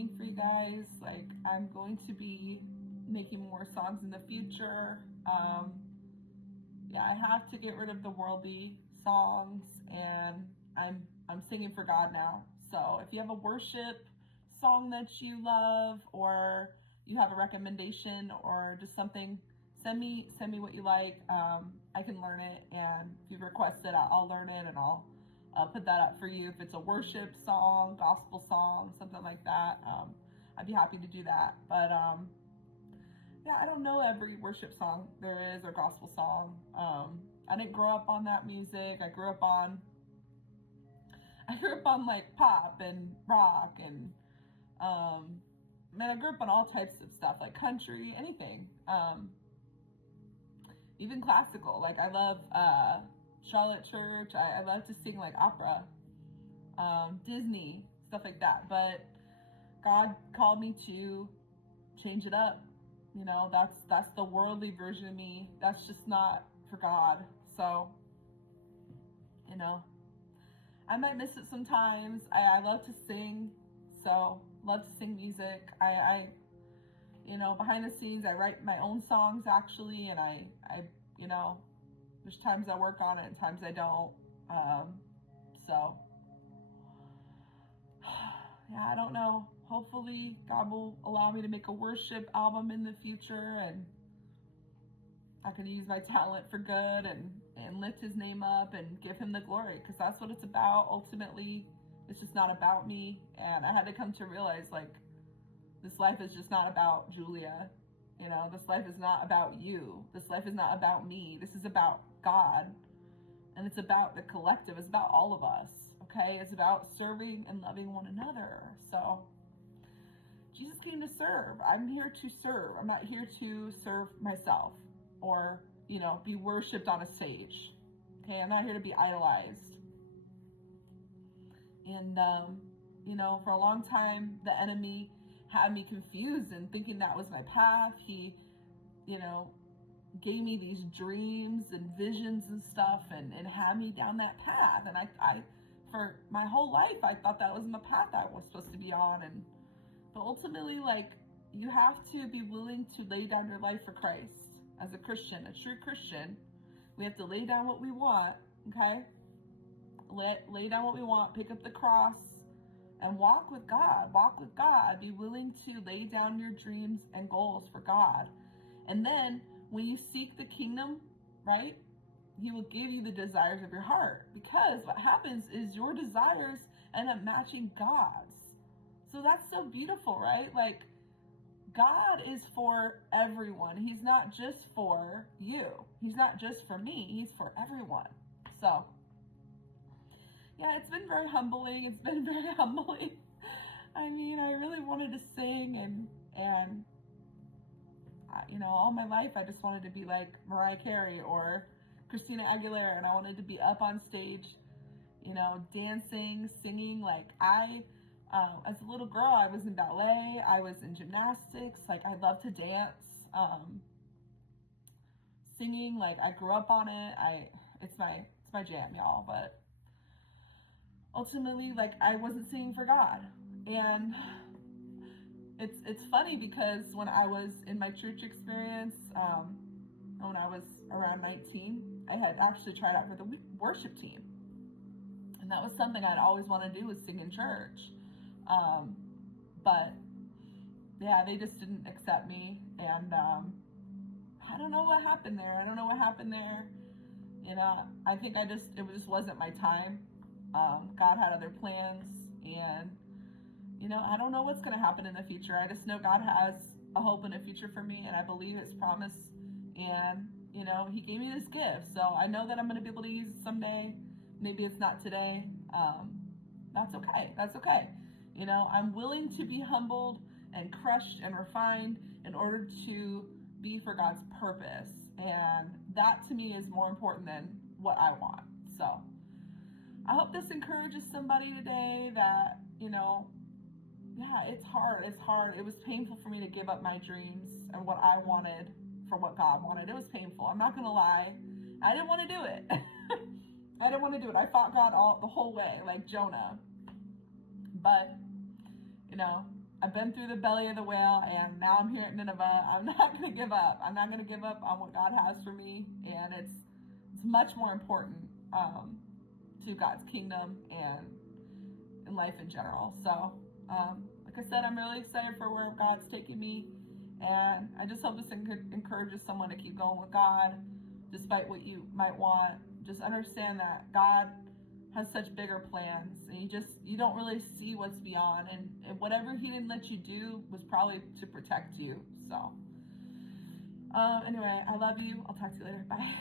singing for you guys. Like, I'm going to be making more songs in the future. Yeah, I have to get rid of the worldly songs, and I'm singing for God now. So if you have a worship song that you love, or you have a recommendation, or just something, send me what you like. I can learn it, and if you request it, I'll learn it, and I'll put that up for you. If it's a worship song, gospel song, something like that, I'd be happy to do that. But yeah, I don't know every worship song there is or gospel song. I didn't grow up on that music. I grew up on like pop and rock, and man, I grew up on all types of stuff, like country, anything. Even classical. Like, I love Charlotte Church. I love to sing like opera, Disney, stuff like that. But God called me to change it up. You know, that's the worldly version of me. That's just not for God. So, you know, I might miss it sometimes. I love to sing, so love to sing music. I you know, behind the scenes, I write my own songs actually, and I you know, there's times I work on it and times I don't. So yeah, I don't know. Hopefully God will allow me to make a worship album in the future, and I can use my talent for good and lift his name up and give him the glory, because that's what it's about. Ultimately, it's just not about me. And I had to come to realize, like, this life is just not about Julia. You know, this life is not about you. This life is not about me. This is about God. And it's about the collective. It's about all of us. Okay? It's about serving and loving one another. So Jesus came to serve. I'm here to serve. I'm not here to serve myself or, you know, be worshipped on a stage. Okay? I'm not here to be idolized. And, you know, for a long time, the enemy had me confused and thinking that was my path. He, you know, gave me these dreams and visions and stuff, and had me down that path. And I for my whole life, I thought that was the path I was supposed to be on. But ultimately, like, you have to be willing to lay down your life for Christ. As a Christian, a true Christian, we have to lay down what we want, okay? Lay down what we want, pick up the cross, and walk with God. Walk with God. Be willing to lay down your dreams and goals for God. And then when you seek the kingdom, right, he will give you the desires of your heart. Because what happens is your desires end up matching God's. So that's so beautiful, right? Like, God is for everyone. He's not just for you. He's not just for me. He's for everyone. So yeah, it's been very humbling. It's been very humbling. I mean, I really wanted to sing, and you know, all my life I just wanted to be like Mariah Carey or Christina Aguilera, and I wanted to be up on stage, you know, dancing, singing. Like, as a little girl, I was in ballet, I was in gymnastics. Like, I love to dance. Singing, like, I grew up on it. It's my jam, y'all. But ultimately, like, I wasn't singing for God. And it's funny because when I was in my church experience, when I was around 19, I had actually tried out for the worship team. And that was something I'd always want to do, was sing in church. But yeah, they just didn't accept me. And I don't know what happened there. You know, I think it just wasn't my time. God had other plans, and, you know, I don't know what's going to happen in the future. I just know God has a hope and a future for me, and I believe his promise. And, you know, he gave me this gift, so I know that I'm going to be able to use it someday. Maybe it's not today. That's okay. You know, I'm willing to be humbled and crushed and refined in order to be for God's purpose. And that to me is more important than what I want. So I hope this encourages somebody today that, you know, yeah, it's hard. It was painful for me to give up my dreams and what I wanted for what God wanted. It was painful. I'm not going to lie. I didn't want to do it. I fought God the whole way, like Jonah. But, you know, I've been through the belly of the whale, and now I'm here at Nineveh. I'm not going to give up. I'm not going to give up on what God has for me, and it's much more important to God's kingdom and in life in general. So, like I said, I'm really excited for where God's taking me, and I just hope this encourages someone to keep going with God, despite what you might want. Just understand that God has such bigger plans, and you don't really see what's beyond, and whatever He didn't let you do was probably to protect you. So, anyway, I love you. I'll talk to you later. Bye.